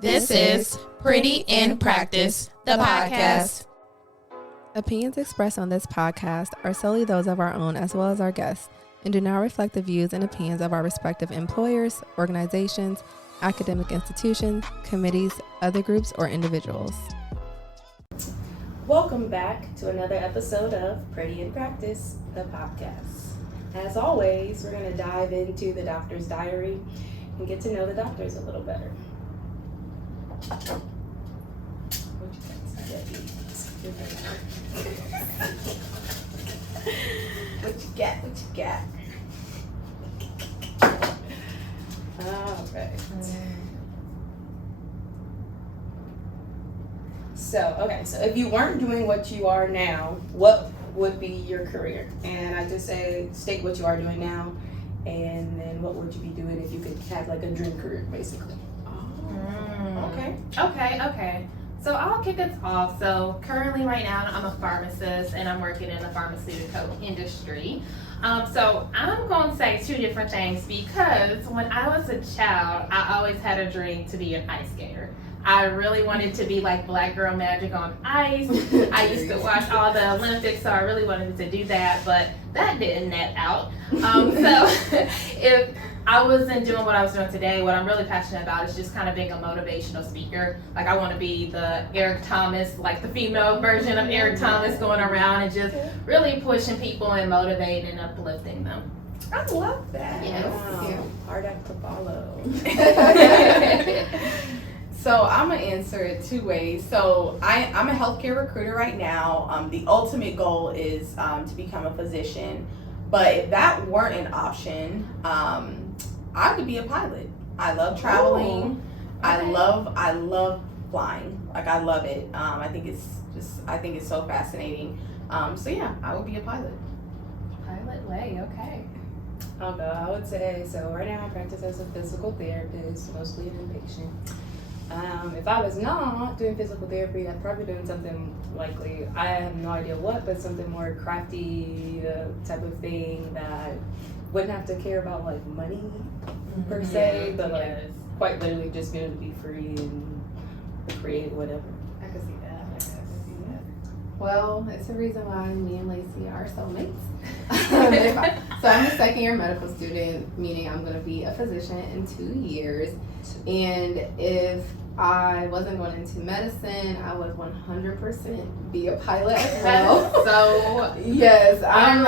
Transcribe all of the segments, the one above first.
This is Pretty in Practice, the podcast. Opinions expressed on this podcast are solely those of our own as well as our guests and do not reflect the views and opinions of our respective employers, organizations, academic institutions, committees, other groups, or individuals. Welcome back to another episode of Pretty in Practice, the podcast. As always, we're going to dive into the doctor's diary and get to know the doctors a little better. What you got? All right. So if you weren't doing what you are now, what would be your career? And I just say, state what you are doing now, and then what would you be doing if you could have like a dream career, basically. Okay. So I'll kick us off. So currently right now I'm a pharmacist and I'm working in the pharmaceutical industry. So I'm going to say two different things because when I was a child, I always had a dream to be an ice skater. I really wanted to be like Black Girl Magic on ice. I used to watch all the Olympics, so I really wanted to do that, but that didn't net out. So if I wasn't doing what I was doing today, what I'm really passionate about is just kind of being a motivational speaker. Like I want to be the Eric Thomas, like the female version of Eric Thomas, going around and just really pushing people and motivating and uplifting them. I love that. Yes. Wow. Hard act to follow. So I'm gonna answer it two ways. So I'm a healthcare recruiter right now. The ultimate goal is to become a physician, but if that weren't an option, I could be a pilot. I love traveling. Okay. I love flying. Like I love it. I think it's so fascinating. So yeah, I would be a pilot. Pilot way, okay. I'll go. I would say, so right now I practice as a physical therapist, mostly an inpatient. If I was not doing physical therapy, I'd probably doing something likely, I have no idea what, but something more crafty type of thing that wouldn't have to care about like money per se, but like quite literally just be able to be free and create whatever. I can see that. Well, it's the reason why me and Lacey are soulmates. So I'm a second year medical student, meaning I'm going to be a physician in 2 years. And if I wasn't going into medicine, I would 100% be a pilot as well. So yes, I'm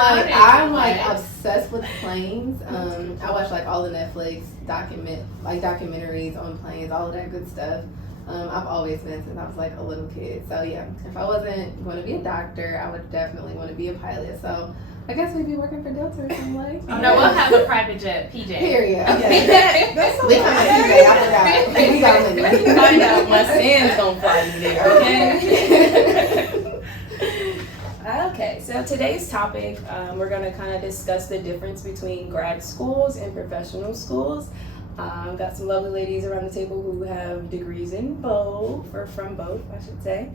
like obsessed with planes. I watch like all the Netflix documentaries on planes, all of that good stuff. I've always been since I was like a little kid. So yeah, if I wasn't going to be a doctor, I would definitely want to be a pilot. So I guess we'd be working for Delta or something like. Oh no, we'll have a private jet, PJ. Period. Okay. That's so We come at PJ, I forgot. We got money. Find out my sand's gonna fly me there, okay? Okay, so today's topic, we're gonna kind of discuss the difference between grad schools and professional schools. I've got some lovely ladies around the table who have degrees in both, or from both, I should say.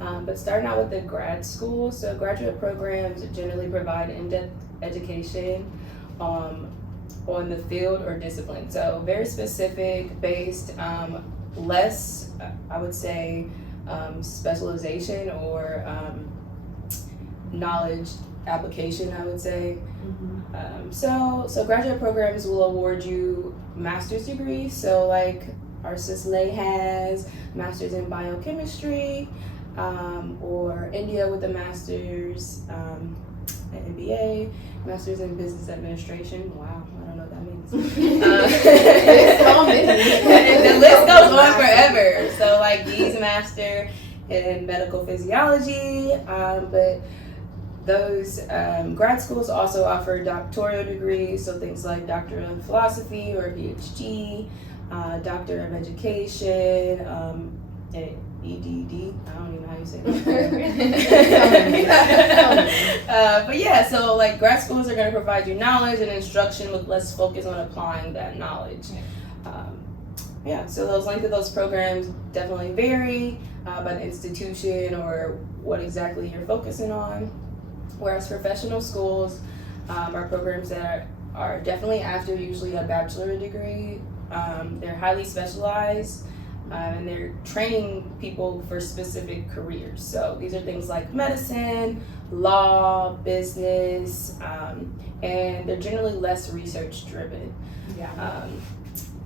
But starting out with the grad school, so graduate programs generally provide in-depth education on the field or discipline. So very specific, based, less, I would say, specialization or knowledge application, I would say. So graduate programs will award you master's degrees. So like our sis Lay has master's in biochemistry, or India with a master's, an MBA, master's in business administration. Wow, I don't know what that means. The list goes on forever. So like D's master in medical physiology, but those grad schools also offer doctoral degrees, so things like Doctor of Philosophy or PhD, Doctor of Education, EDD, I don't even know how you say that. But yeah, so like grad schools are going to provide you knowledge and instruction with less focus on applying that knowledge. So those length of those programs definitely vary by the institution or what exactly you're focusing on. Whereas professional schools are programs that are definitely after usually a bachelor degree. They're highly specialized. and they're training people for specific careers. So these are things like medicine, law, business, and they're generally less research driven. Yeah.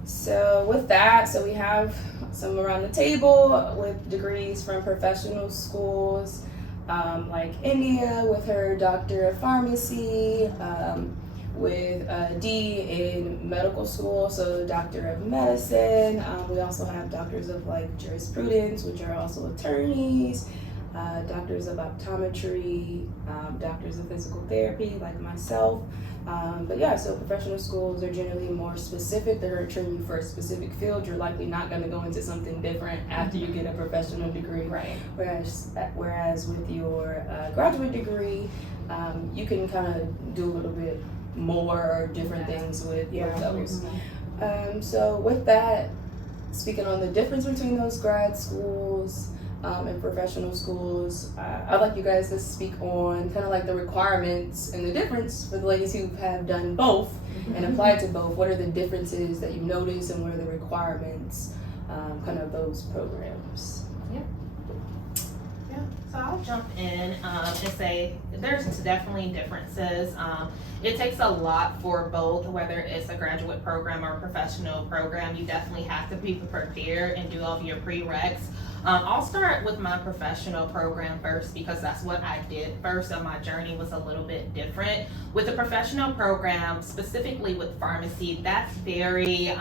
So with that, we have some around the table with degrees from professional schools, like India with her Doctor of Pharmacy, with a D in medical school, so Doctor of Medicine. We also have doctors of like jurisprudence, which are also attorneys, doctors of optometry, doctors of physical therapy, like myself. But yeah, so professional schools are generally more specific. They're going to train you for a specific field. You're likely not going to go into something different after you get a professional degree. Right. Whereas with your graduate degree, you can kind of do a little bit more or different things with those. So with that, speaking on the difference between those grad schools and professional schools, I'd like you guys to speak on kind of like the requirements and the difference for the ladies who have done both and applied to both. What are the differences that you notice, and what are the requirements, kind of those programs? So I'll jump in and say there's definitely differences. It takes a lot for both, whether it's a graduate program or a professional program. You definitely have to be prepared and do all of your prereqs. I'll start with my professional program first because that's what I did first, so my journey was a little bit different. With the professional program, specifically with pharmacy, that's very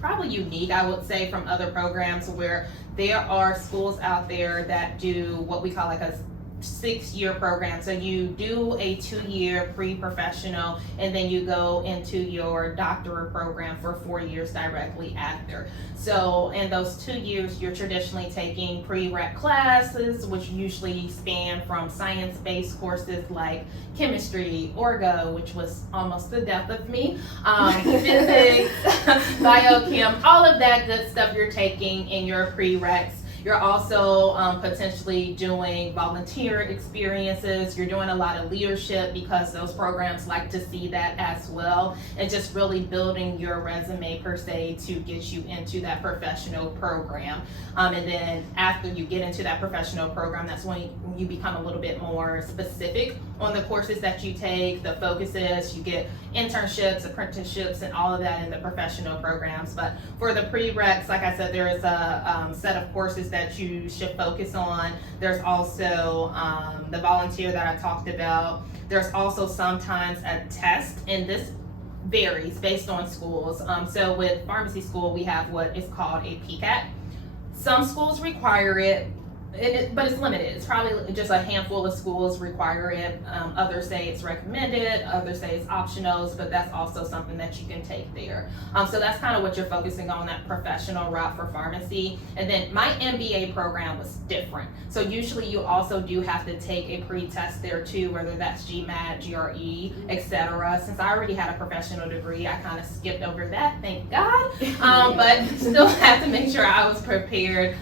probably unique, I would say, from other programs, where there are schools out there that do what we call like a 6-year program. So you do a 2-year pre-professional, and then you go into your doctorate program for 4 years directly after. So in those 2 years, you're traditionally taking prereq classes, which usually span from science-based courses like chemistry, orgo, which was almost the death of me, physics, biochem, all of that good stuff you're taking in your prereqs. You're also potentially doing volunteer experiences. You're doing a lot of leadership because those programs like to see that as well, and just really building your resume per se to get you into that professional program. And then after you get into that professional program, that's when you become a little bit more specific on the courses that you take, the focuses. You get internships, apprenticeships, and all of that in the professional programs. But for the prereqs, like I said, there is a set of courses that you should focus on. There's also the volunteer that I talked about. There's also sometimes a test, and this varies based on schools. So with pharmacy school, we have what is called a PCAT. Some schools require it, but it's limited. It's probably just a handful of schools require it. Others say it's recommended, others say it's optional, but that's also something that you can take there. So that's kind of what you're focusing on, that professional route for pharmacy. And then my MBA program was different. So usually you also do have to take a pre-test there too, whether that's GMAT, GRE, etc. Since I already had a professional degree, I kind of skipped over that, thank God. But still have to make sure I was prepared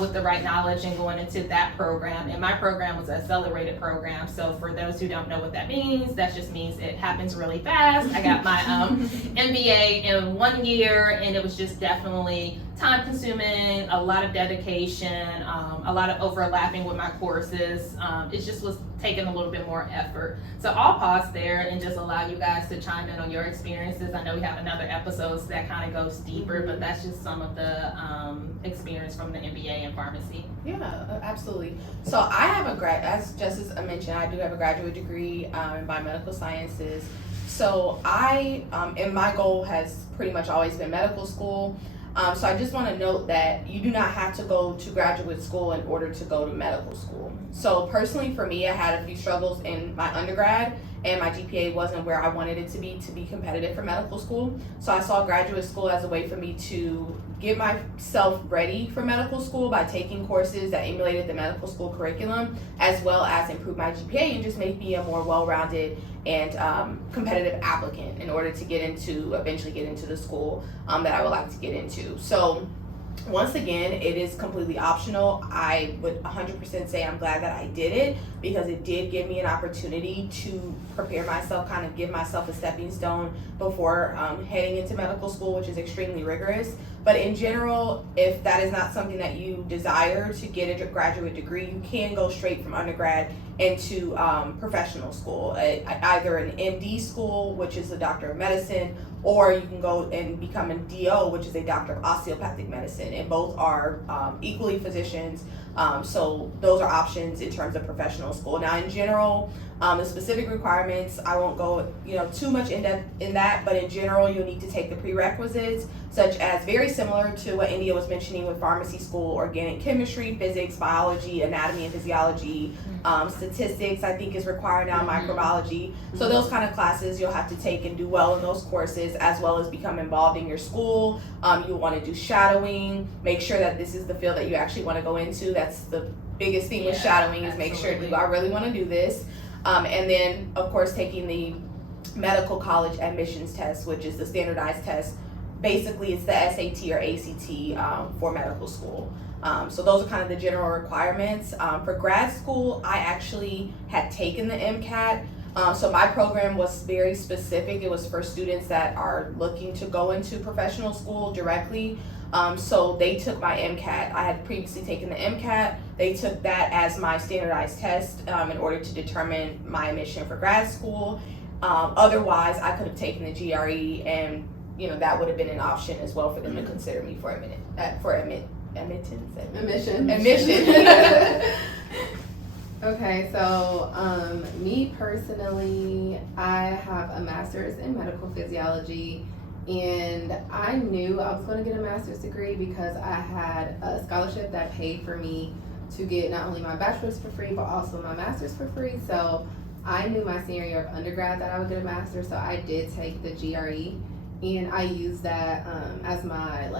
with the right knowledge and going into that program. And my program was an accelerated program, so for those who don't know what that means, that just means it happens really fast. I got my MBA in 1 year, and it was just definitely time consuming, a lot of dedication, a lot of overlapping with my courses. It just was taking a little bit more effort. So I'll pause there and just allow you guys to chime in on your experiences. I know we have another episodes that kind of goes deeper, but that's just some of the experience from the MBA in pharmacy. Yeah, absolutely. So I have as Justice mentioned, I do have a graduate degree in Biomedical Sciences. So and my goal has pretty much always been medical school. So I just want to note that you do not have to go to graduate school in order to go to medical school. So personally for me, I had a few struggles in my undergrad, and my GPA wasn't where I wanted it to be competitive for medical school. So I saw graduate school as a way for me to get myself ready for medical school by taking courses that emulated the medical school curriculum, as well as improve my GPA and just make me a more well-rounded and competitive applicant in order to eventually get into the school that I would like to get into. So once again, it is completely optional. I would 100% say I'm glad that I did it, because it did give me an opportunity to prepare myself, kind of give myself a stepping stone before heading into medical school, which is extremely rigorous. But in general, if that is not something that you desire to get a graduate degree, you can go straight from undergrad into professional school, either an MD school, which is a doctor of medicine, or you can go and become a DO, which is a doctor of osteopathic medicine, and both are equally physicians. So those are options in terms of professional school. Now, in general, the specific requirements, I won't go too much in depth in that, but in general, you'll need to take the prerequisites, such as very similar to what India was mentioning with pharmacy school, organic chemistry, physics, biology, anatomy and physiology, statistics, I think is required now, microbiology. So those kind of classes you'll have to take and do well in those courses, as well as become involved in your school. You'll want to do shadowing, make sure that this is the field that you actually want to go into. That's the biggest thing with shadowing, is make sure, do I really want to do this? And then, of course, taking the medical college admissions test, which is the standardized test. Basically, it's the SAT or ACT for medical school. So those are kind of the general requirements. For grad school, I actually had taken the MCAT. So my program was very specific. It was for students that are looking to go into professional school directly. So they took my MCAT. I had previously taken the MCAT. They took that as my standardized test in order to determine my admission for grad school. Otherwise, I could have taken the GRE, and that would have been an option as well for them to consider me for admission. Okay, so me personally, I have a master's in medical physiology, and I knew I was going to get a master's degree because I had a scholarship that paid for me to get not only my bachelor's for free, but also my master's for free. So I knew my senior year of undergrad that I would get a master's, so I did take the GRE, and I used that as my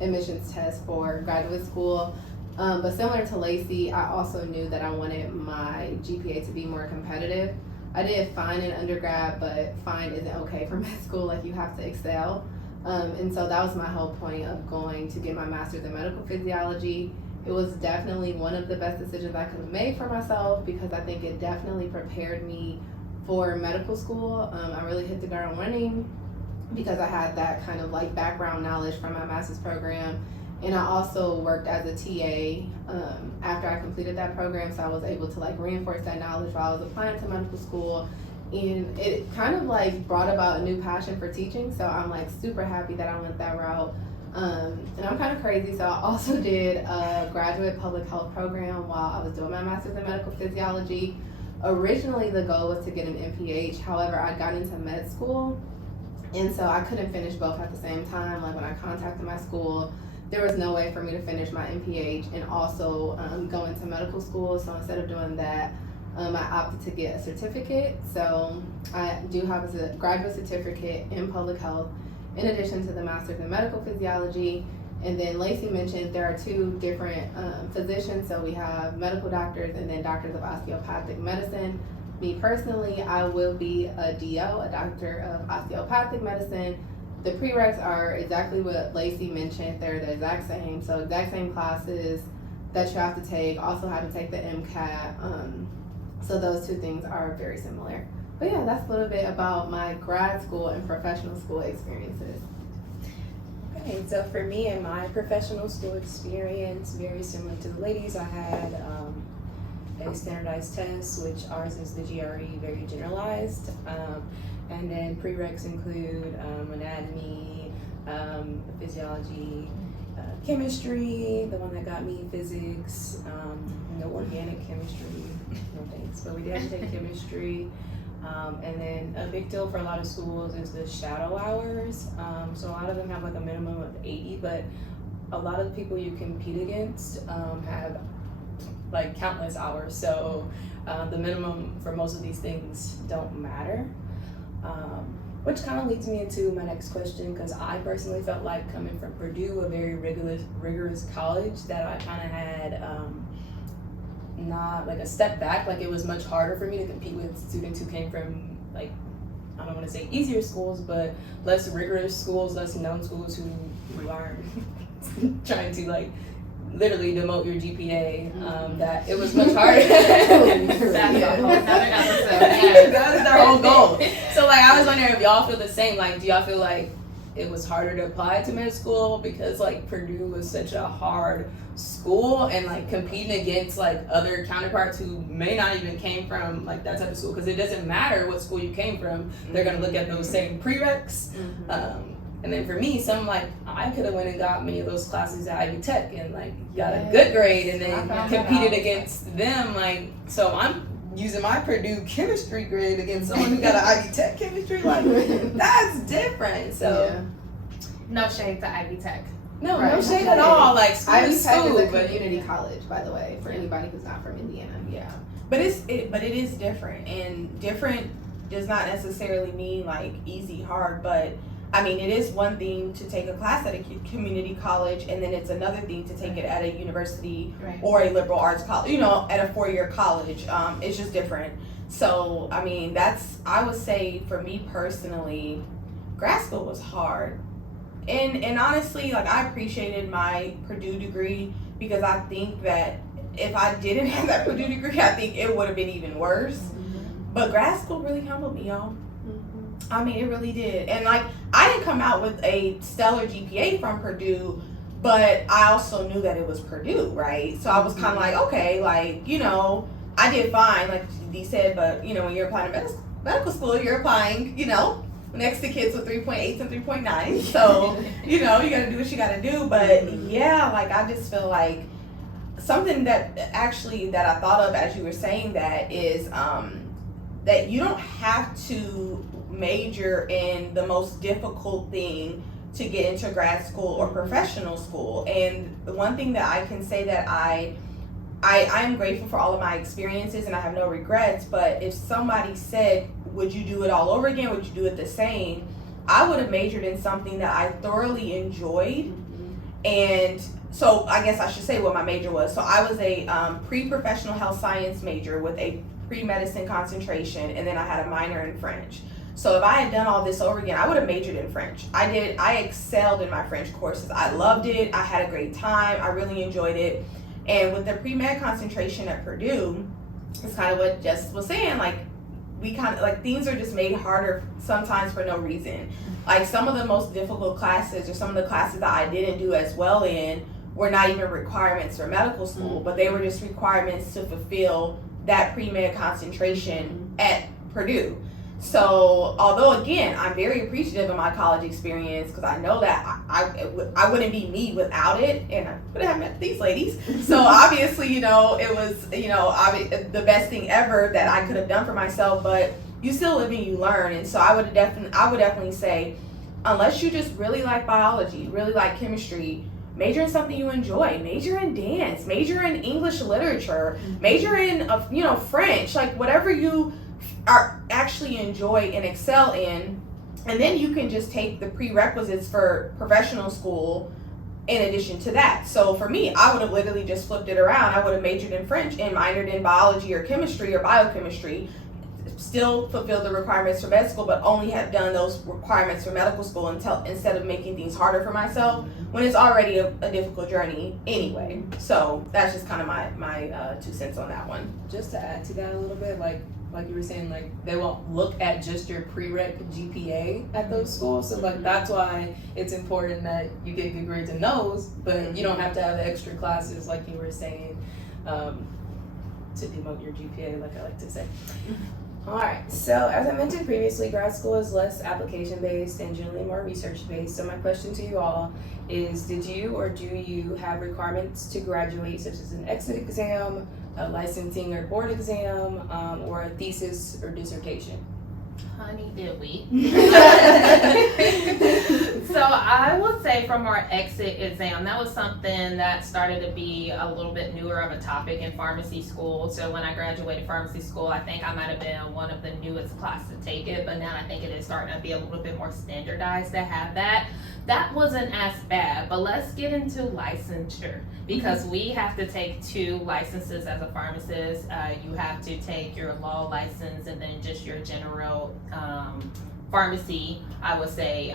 admissions test for graduate school. But similar to Lacey, I also knew that I wanted my GPA to be more competitive. I did fine in undergrad, but fine isn't okay for med school. You have to excel. And so that was my whole point of going to get my master's in medical physiology. It was definitely one of the best decisions I could have made for myself, because I think it definitely prepared me for medical school. I really hit the ground running because I had that kind of background knowledge from my master's program. And I also worked as a TA after I completed that program, so I was able to reinforce that knowledge while I was applying to medical school. And it kind of brought about a new passion for teaching, so I'm super happy that I went that route. And I'm kind of crazy, so I also did a graduate public health program while I was doing my master's in medical physiology. Originally, the goal was to get an MPH. However, I got into med school, and so I couldn't finish both at the same time. When I contacted my school, there was no way for me to finish my MPH and also go into medical school. So instead of doing that, I opted to get a certificate. So I do have a graduate certificate in public health, in addition to the master's in medical physiology. And then Lacey mentioned there are two different physicians. So we have medical doctors and then doctors of osteopathic medicine. Me personally, I will be a DO, a doctor of osteopathic medicine. The prereqs are exactly what Lacey mentioned. They're the exact same. So exact same classes that you have to take. Also have to take the MCAT. So those two things are very similar. But yeah, that's a little bit about my grad school and professional school experiences. Okay, so for me and my professional school experience, very similar to the ladies, I had a standardized test, which ours is the GRE, very generalized. And then prereqs include anatomy, physiology, chemistry, the one that got me, physics, no organic chemistry, no thanks, but we did have to take chemistry. And then a big deal for a lot of schools is the shadow hours. So a lot of them have a minimum of 80, but a lot of the people you compete against have countless hours. So the minimum for most of these things don't matter. Which kind of leads me into my next question, because I personally felt like coming from Purdue, a very rigorous college, that I kind of had not a step back. It was much harder for me to compete with students who came from I don't want to say easier schools, but less rigorous schools, less known schools who are trying to literally demote your GPA. That it was much harder. That's a whole nother episode. That was their whole goal. So I was wondering if y'all feel the same. Do y'all feel it was harder to apply to med school because like Purdue was such a hard school, and like competing against like other counterparts who may not even came from like that type of school, because it doesn't matter what school you came from, they're gonna look at those same prereqs. And then for me, some like I could have went and got many of those classes at Ivy Tech and like got a good grade, and then competed against them. Like, so I'm using my Purdue chemistry grade against someone who got an Ivy Tech chemistry. Like, that's different. So no shade to Ivy Tech. No shade at all. Like, school Ivy is Tech school, is a but community college, by the way, for anybody who's not from Indiana. Yeah, but it is different, and different does not necessarily mean like easy, hard. But I mean, it is one thing to take a class at a community college, and then it's another thing to take it at a university or a liberal arts college, you know, at a 4-year college. It's just different. So, I mean, I would say for me personally, grad school was hard. And honestly, like, I appreciated my Purdue degree, because I think that if I didn't have that Purdue degree, I think it would have been even worse. But grad school really humbled me, y'all. I mean, it really did. And like, I didn't come out with a stellar GPA from Purdue, but I also knew that it was Purdue, right? So I was kind of like, okay, like, you know, I did fine, like Dee said, but you know, when you're applying to medical school, you're applying, you know, next to kids with 3.8s and 3.9s. So, you know, you gotta do what you gotta do. But yeah, like, I just feel like something that I thought of as you were saying that is that you don't have to major in the most difficult thing to get into grad school or professional school. And the one thing that I can say that I am grateful for all of my experiences, and I have no regrets, but if somebody said, would you do it all over again? Would you do it the same? I would have majored in something that I thoroughly enjoyed. And so I guess I should say what my major was. So I was a pre-professional health science major with a pre-medicine concentration, and then I had a minor in French. So if I had done all this over again, I would have majored in French. I excelled in my French courses. I loved it. I had a great time. I really enjoyed it. And with the pre-med concentration at Purdue, it's kind of what Jess was saying, like, we kind of, like, things are just made harder sometimes for no reason. Like, some of the most difficult classes, or some of the classes that I didn't do as well in, were not even requirements for medical school, but they were just requirements to fulfill that pre-med concentration at Purdue. So, although again, I'm very appreciative of my college experience, because I know that I wouldn't be me without it, and I would have met these ladies. So obviously, you know, it was, you know, the best thing ever that I could have done for myself. But you still live and you learn, and so I would definitely say, unless you just really like biology, really like chemistry, major in something you enjoy. Major in dance, major in English literature, major in you know, French, like whatever you are actually enjoy and excel in, and then you can just take the prerequisites for professional school in addition to that. So for me, I would have literally just flipped it around. I would have majored in French and minored in biology or chemistry or biochemistry, still fulfilled the requirements for med school, but only have done those requirements for medical school instead of making things harder for myself when it's already a difficult journey anyway. So that's just kind of my 2 cents on that one. just to add to that a little bit, like you were saying, like, they won't look at just your prereq GPA at those schools. So like, that's why it's important that you get good grades in those, but you don't have to have the extra classes, like you were saying, to demote your GPA, like I like to say. Alright, so as I mentioned previously, grad school is less application-based and generally more research-based. So my question to you all is, did you or do you have requirements to graduate, such as an exit exam, a licensing or board exam, or a thesis or dissertation? Honey, did we? So I would say from our exit exam, that was something that started to be a little bit newer of a topic in pharmacy school. So when I graduated pharmacy school, I think I might have been one of the newest classes to take it, but now I think it is starting to be a little bit more standardized to have that. That wasn't as bad, but let's get into licensure, because we have to take 2 licenses as a pharmacist. You have to take your law license and then just your general pharmacy, I would say,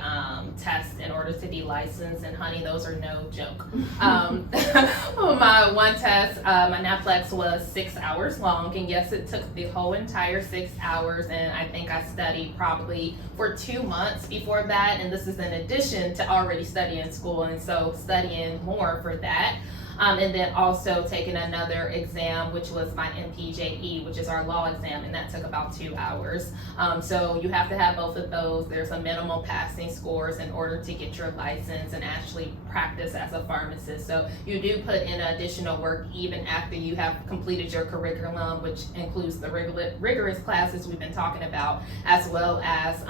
tests in order to be licensed. And honey, those are no joke. My one test, my NAPLEX was 6 hours long. And yes, it took the whole entire 6 hours. And I think I studied probably for 2 months before that. And this is in addition to already studying school. And so studying more for that. And then also taking another exam, which was my MPJE, which is our law exam, and that took about 2 hours. So you have to have both of those. There's a minimal passing scores in order to get your license and actually practice as a pharmacist. So you do put in additional work even after you have completed your curriculum, which includes the rigorous classes we've been talking about, as well as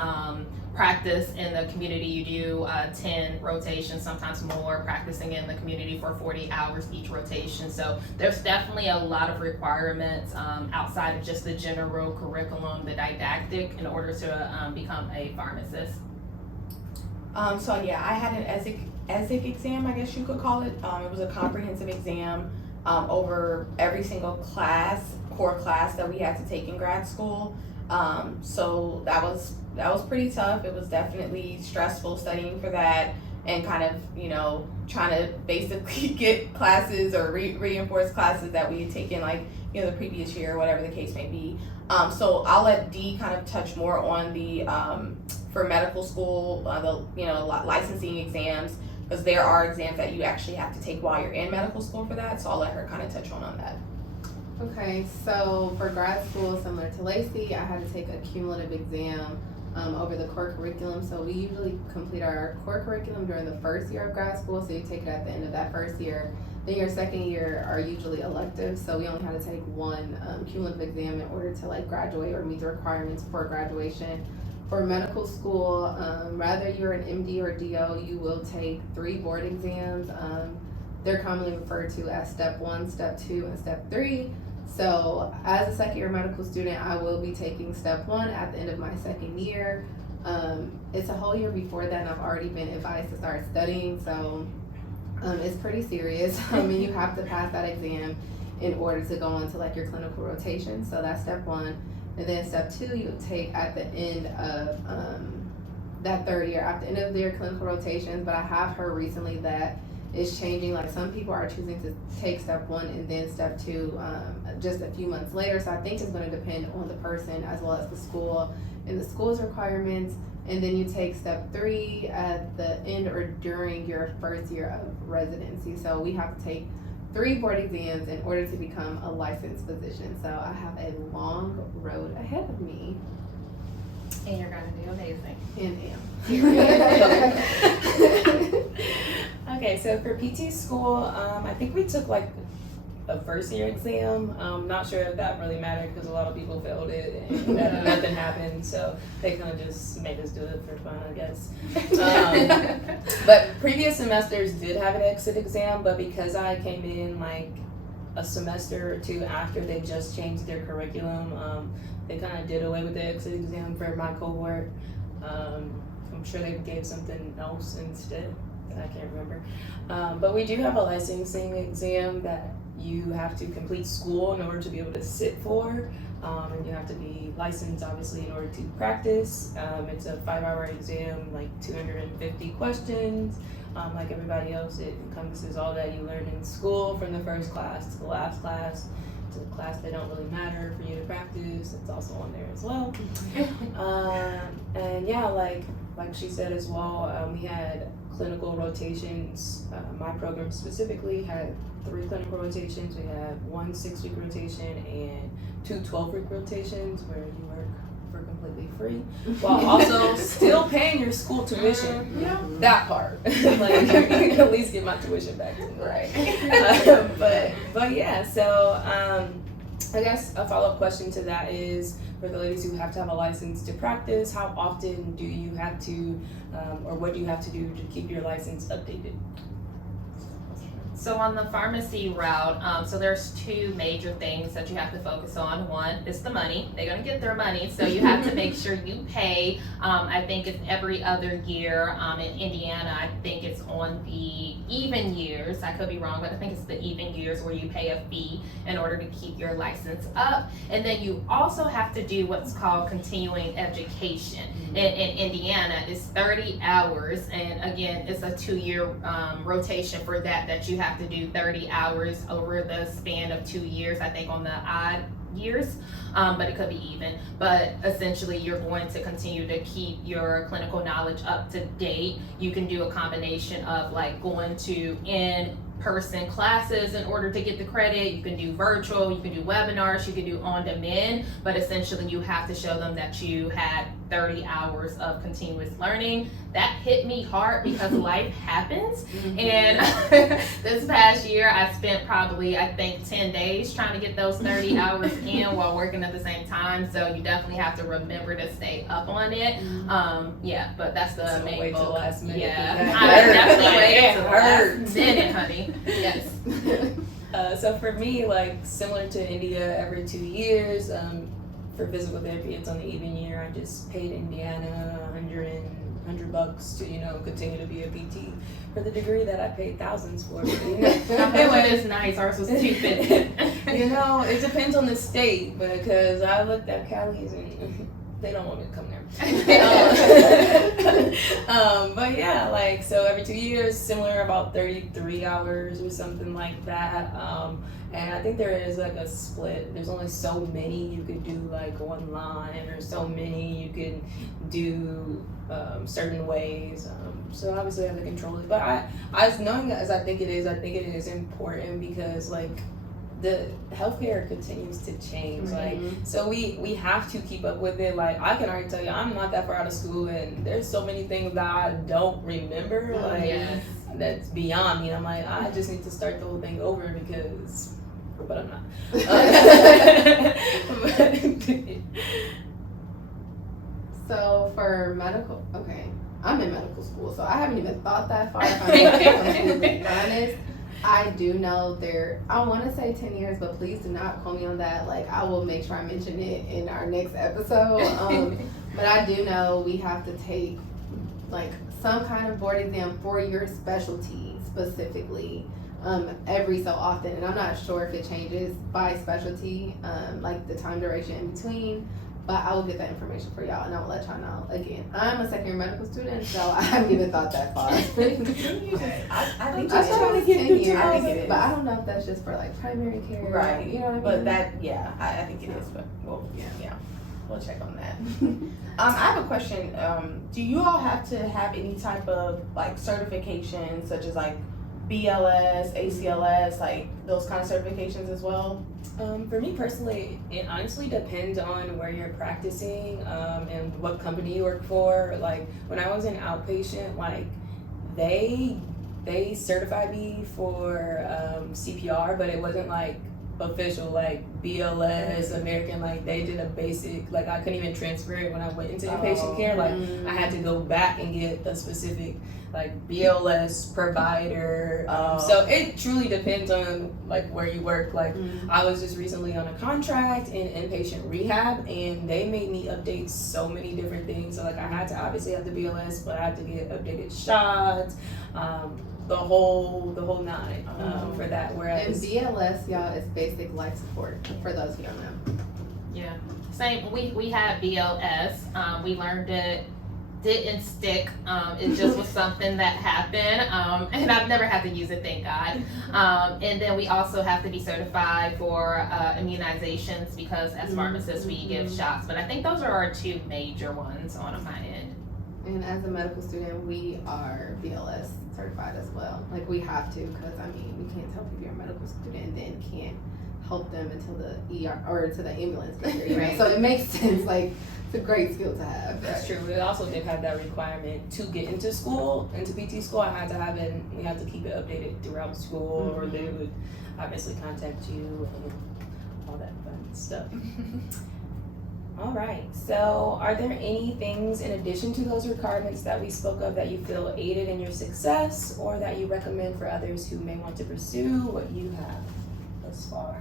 practice in the community. You do 10 rotations, sometimes more, practicing in the community for 40 hours each rotation. So there's definitely a lot of requirements outside of just the general curriculum, the didactic, in order to become a pharmacist. So yeah, I had an ESIC exam, I guess you could call it. It was a comprehensive exam over every single core class that we had to take in grad school. So that was pretty tough. It was definitely stressful studying for that and kind of, trying to basically get classes or reinforce classes that we had taken the previous year or whatever the case may be. So I'll let Dee kind of touch more on the, for medical school, licensing exams, because there are exams that you actually have to take while you're in medical school for that. So I'll let her kind of touch on that. Okay, so for grad school, similar to Lacey, I had to take a cumulative exam over the core curriculum. So we usually complete our core curriculum during the first year of grad school, so you take it at the end of that first year. Then your second year are usually electives, so we only had to take one cumulative exam in order to graduate or meet the requirements for graduation. For medical school, whether you're an MD or DO, you will take 3 board exams. They're commonly referred to as step 1, step 2, and step 3. So as a second year medical student, I will be taking step 1 at the end of my second year. It's a whole year before that, and I've already been advised to start studying, so it's pretty serious. And you have to pass that exam in order to go on to your clinical rotation. So that's step 1. And then step 2, you take at the end of that third year, at the end of their clinical rotations. But I have heard recently that it's changing. Some people are choosing to take step 1 and then step 2 just a few months later. So I think it's going to depend on the person as well as the school and the school's requirements. And then you take step 3 at the end or during your first year of residency. So we have to take 3 board exams in order to become a licensed physician. So I have a long road ahead of me. And you're going to do amazing. And am. Okay, so for PT school, I think we took a first year exam. Not sure if that really mattered because a lot of people failed it and nothing happened. So they kind of just made us do it for fun, I guess. But previous semesters did have an exit exam, but because I came in a semester or 2 after they just changed their curriculum, they kind of did away with the exit exam for my cohort. I'm sure they gave something else instead. I can't remember. But we do have a licensing exam that you have to complete school in order to be able to sit for. And you have to be licensed, obviously, in order to practice. It's a 5-hour exam, 250 questions. Like everybody else, it encompasses all that you learn in school from the first class to the last class, to the class that don't really matter for you to practice. It's also on there as well. And yeah, like she said as well, we had clinical rotations. My program specifically had 3 clinical rotations. We had 1 6-week rotation and 2 12-week rotations where you work for completely free while also still paying your school tuition. Yeah. That part, at least get my tuition back to me. Right. But yeah. So I guess a follow-up question to that is, for the ladies who have to have a license to practice, how often do you have to, or what do you have to do to keep your license updated? So on the pharmacy route, so there's two major things that you have to focus on. One is the money. They're gonna get their money, so you have to make sure you pay. I think it's every other year. In Indiana, I think it's on the even years. I could be wrong, but I think it's the even years where you pay a fee in order to keep your license up. And then you also have to do what's called continuing education. In Indiana, it's 30 hours, and again, it's a 2-year rotation for that you have to do 30 hours over the span of 2 years, I think on the odd years, but it could be even. But essentially, you're going to continue to keep your clinical knowledge up to date. You can do a combination of like going to in-person classes in order to get the credit. You can do virtual, you can do webinars, you can do on demand, but essentially you have to show them that you had 30 hours of continuous learning. That hit me hard because life happens. And this past year I spent probably, I think, 10 days trying to get those 30 hours in while working at the same time. So you definitely have to remember to stay up on it. Yeah, but that's the main wait till goal. the last minute. Yeah, I definitely waited till the last minute, honey. Yes. So for me, like similar to India, every 2 years, for physical therapy, it's on the even year. I just paid Indiana $100 to, continue to be a PT for the degree that I paid thousands for. It was nice. Ours was $250. It depends on the state, because I looked at Cali's and they don't want me to come there. But yeah, like, so every 2 years, similar, about 33 hours or something like that. And I think there is like a split. There's only so many you could do like online, or so many you can do certain ways. So obviously I have to control it. But I knowing as I think it is important, because like the healthcare continues to change. Like, so we have to keep up with it. Like, I can already tell you, I'm not that far out of school, and there's so many things that I don't remember. That's beyond me. I'm like, I just need to start the whole thing over, but I'm not. So for medical, okay, I'm in medical school, so I haven't even thought that far. If I'm completely honest. I do know I want to say 10 years, but please do not quote me on that. Like, I will make sure I mention it in our next episode. But I do know we have to take like some kind of board exam for your specialty specifically every so often. And I'm not sure if it changes by specialty, like the time duration in between. But I will get that information for y'all, and I will let y'all know. Again, I'm a second year medical student, so I haven't even thought that far. I think I'm trying to get through 2 years, but I don't know if that's just for like primary care, right? You know what I mean? But that, I think it is. But we'll check on that. I have a question. Do you all have to have any type of like certification, such as like BLS, ACLS, like those kind of certifications as well? For me personally, it honestly depends on where you're practicing and what company you work for. Like, when I was an outpatient, like they certified me for CPR, but it wasn't like official, like BLS, American. Like, they did a basic, like I couldn't even transfer it when I went into inpatient care. Like, I had to go back and get a specific like BLS provider. So it truly depends on like where you work. Like, I was just recently on a contract in inpatient rehab, and they made me update so many different things. So like, I had to obviously have the BLS, but I had to get updated shots, the whole nine for that. Whereas and BLS, y'all, is basic life support, for those who don't know. Yeah, same. We had BLS. We learned it. Didn't stick. It just was something that happened, and I've never had to use it, thank God. And then we also have to be certified for immunizations, because as pharmacists we give shots. But I think those are our two major ones on my end. And as a medical student, we are BLS certified as well. Like, we have to, because I mean, we can't tell people you're a medical student and then can't help them until the ER or to the ambulance gets there. Right. So it makes sense. Like, it's a great skill to have. That's true. It also did have that requirement to get into school, into PT school. I had to have it. We had to keep it updated throughout school, or they would obviously contact you and all that fun stuff. All right. So, are there any things in addition to those requirements that we spoke of that you feel aided in your success, or that you recommend for others who may want to pursue what you have thus far?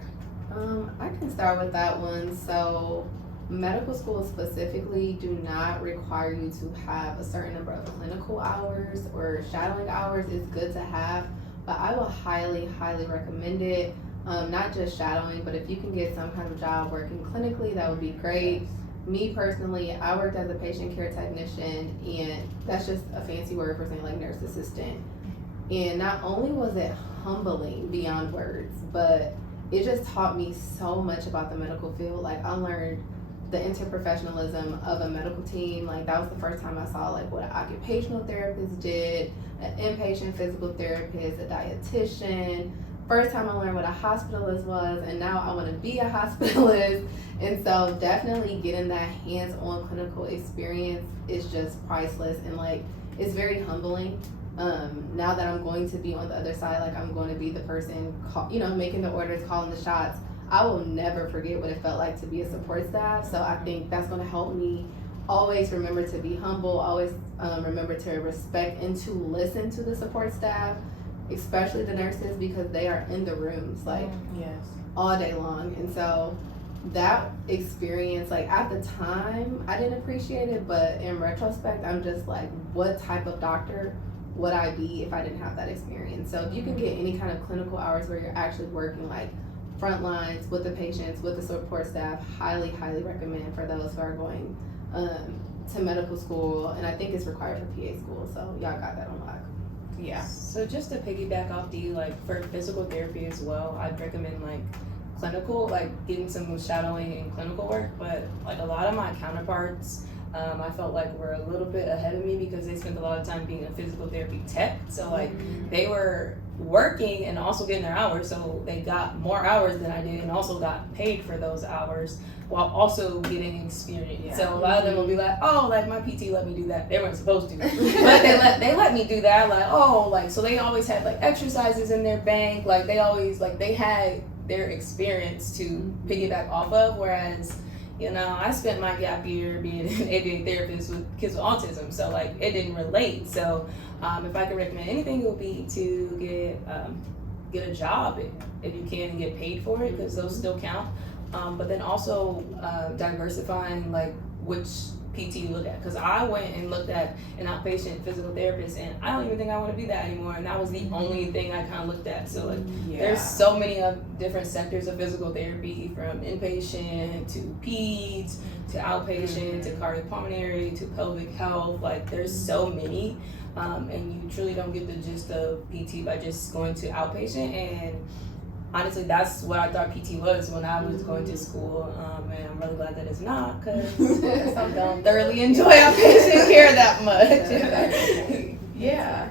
I can start with that one. So, medical schools specifically do not require you to have a certain number of clinical hours or shadowing hours. It's good to have, but I will highly, highly recommend it. Not just shadowing, but if you can get some kind of job working clinically, that would be great. Me personally, I worked as a patient care technician, and that's just a fancy word for saying like nurse assistant. And not only was it humbling beyond words, but it just taught me so much about the medical field. Like, I learned the interprofessionalism of a medical team. Like, that was the first time I saw like what an occupational therapist did, an inpatient physical therapist, a dietitian. First time I learned what a hospitalist was, and now I want to be a hospitalist. And so definitely getting that hands-on clinical experience is just priceless, and like, it's very humbling. Now that I'm going to be on the other side, like I'm going to be the person, making the orders, calling the shots, I will never forget what it felt like to be a support staff. So I think that's going to help me always remember to be humble, always remember to respect and to listen to the support staff, especially the nurses, because they are in the rooms like all day long. And so that experience, like at the time I didn't appreciate it, but in retrospect I'm just like, what type of doctor would I be if I didn't have that experience? So if you can get any kind of clinical hours where you're actually working like front lines with the patients, with the support staff, highly, highly recommend for those who are going to medical school. And I think it's required for PA school, so y'all got that on lock. Yeah. So just to piggyback off D, like for physical therapy as well, I'd recommend like clinical, like getting some shadowing and clinical work. But like a lot of my counterparts, I felt like were a little bit ahead of me because they spent a lot of time being a physical therapy tech. So like they were working and also getting their hours, so they got more hours than I did and also got paid for those hours while also getting experience. Yeah. So a lot of them will be like, oh, like my PT let me do that. They weren't supposed to, but they let me do that. Like, oh, like, so they always had like exercises in their bank. Like they always, like they had their experience to piggyback off of, whereas I spent my gap year being an ABA therapist with kids with autism, so like it didn't relate. So if I could recommend anything, it would be to get a job if you can and get paid for it, because those still count. But then also diversifying like which PT you look at, because I went and looked at an outpatient physical therapist, and I don't even think I want to be that anymore, and that was the only thing I kind of looked at. So like there's so many different sectors of physical therapy, from inpatient to peds to outpatient to cardiopulmonary to pelvic health. Like there's so many, and you truly don't get the gist of PT by just going to outpatient. And honestly, that's what I thought PT was when I was going to school, and I'm really glad that it's not, because I don't thoroughly enjoy outpatient care that much. Yeah.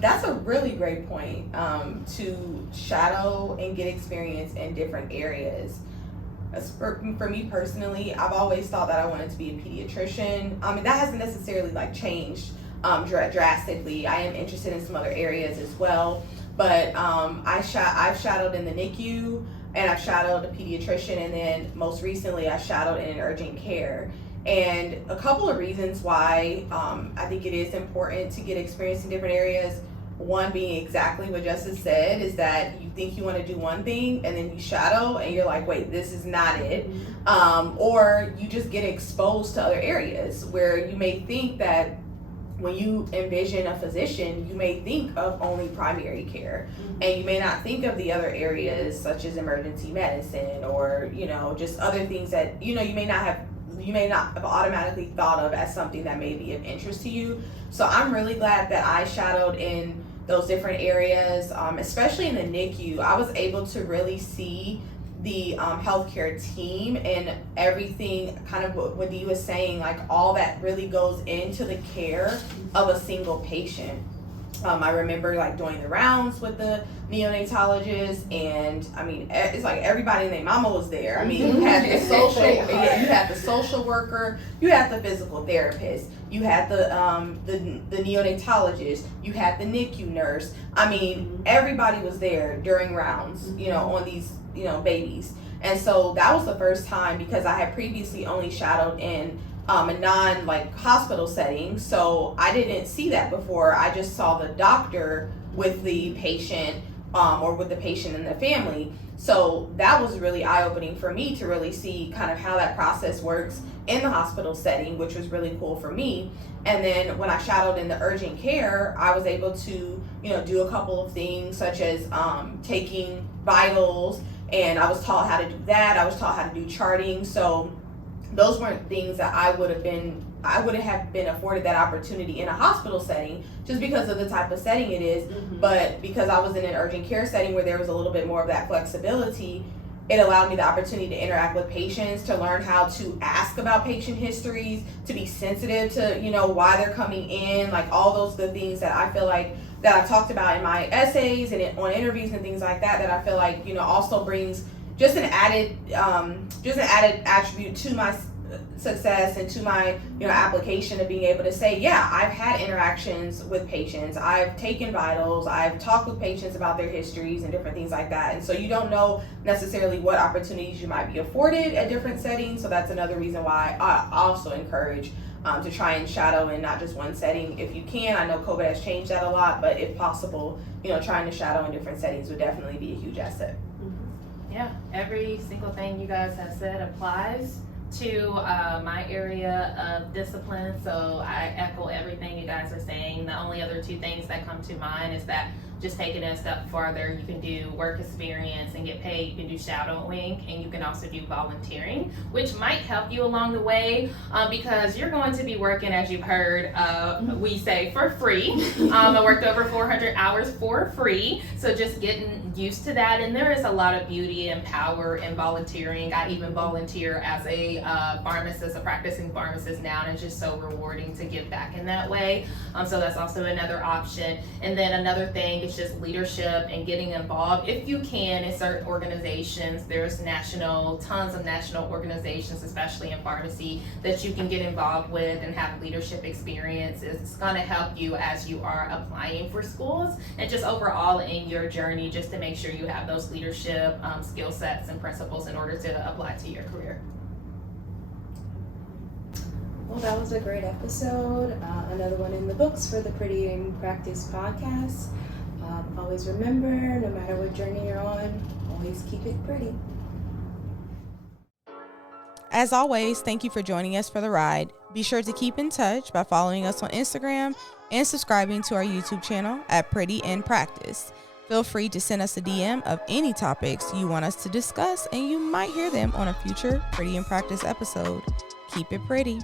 That's a really great point, to shadow and get experience in different areas. For me personally, I've always thought that I wanted to be a pediatrician. That hasn't necessarily like changed drastically. I am interested in some other areas as well. But I've shadowed in the NICU, and I've shadowed a pediatrician, and then most recently I shadowed in an urgent care. And a couple of reasons why I think it is important to get experience in different areas. One being exactly what Justice said, is that you think you want to do one thing and then you shadow and you're like, wait, this is not it. Or you just get exposed to other areas where you may think that when you envision a physician, you may think of only primary care, and you may not think of the other areas such as emergency medicine, or just other things that you may not have automatically thought of as something that may be of interest to you. So I'm really glad that I shadowed in those different areas, especially in the NICU. I was able to really see the healthcare team and everything, kind of what Dee was saying, like all that really goes into the care of a single patient. I remember like doing the rounds with the neonatologist, and I mean, it's like everybody and their mama was there. I mean, you had the social worker, you had the physical therapist, you had the neonatologist, you had the NICU nurse. I mean, everybody was there during rounds, you know, on these, you know, babies. And so that was the first time, because I had previously only shadowed in a non hospital setting, so I didn't see that before. I just saw the doctor with the patient, or with the patient and the family. So that was really eye-opening for me to really see kind of how that process works in the hospital setting, which was really cool for me. And then when I shadowed in the urgent care, I was able to, you know, do a couple of things, such as taking vitals, and I was taught how to do that. I was taught how to do charting. So those weren't things that I wouldn't have been afforded that opportunity in a hospital setting, just because of the type of setting it is. But because I was in an urgent care setting where there was a little bit more of that flexibility, it allowed me the opportunity to interact with patients, to learn how to ask about patient histories, to be sensitive to, you know, why they're coming in, like all those good things that I feel like that I talked about in my essays and on interviews and things like that, that I feel like, you know, also brings just an added attribute to my success and to my, you know, application of being able to say, yeah, I've had interactions with patients, I've taken vitals, I've talked with patients about their histories and different things like that. And so you don't know necessarily what opportunities you might be afforded at different settings. So that's another reason why I also encourage to try and shadow in not just one setting if you can. I know COVID has changed that a lot, but if possible, you know, trying to shadow in different settings would definitely be a huge asset. Yeah, every single thing you guys have said applies to my area of discipline, so I echo everything you guys are saying. The only other two things that come to mind is that just taking it a step farther, you can do work experience and get paid, you can do shadowing, and you can also do volunteering, which might help you along the way, because you're going to be working, as you've heard, we say for free. I worked over 400 hours for free, so just getting used to that. And there is a lot of beauty and power in volunteering. I even volunteer as a pharmacist, a practicing pharmacist now, and it's just so rewarding to give back in that way. So that's also another option. And then another thing is just leadership and getting involved, if you can, in certain organizations. There's tons of national organizations, especially in pharmacy, that you can get involved with and have leadership experience. It's going to help you as you are applying for schools, and just overall in your journey, just to make sure you have those leadership skill sets and principles in order to apply to your career. Well, that was a great episode. Another one in the books for the Pretty in Practice podcast. Always remember, no matter what journey you're on, always keep it pretty. As always, thank you for joining us for the ride. Be sure to keep in touch by following us on Instagram and subscribing to our YouTube channel at Pretty in Practice. Feel free to send us a DM of any topics you want us to discuss, and you might hear them on a future Pretty in Practice episode. Keep it pretty.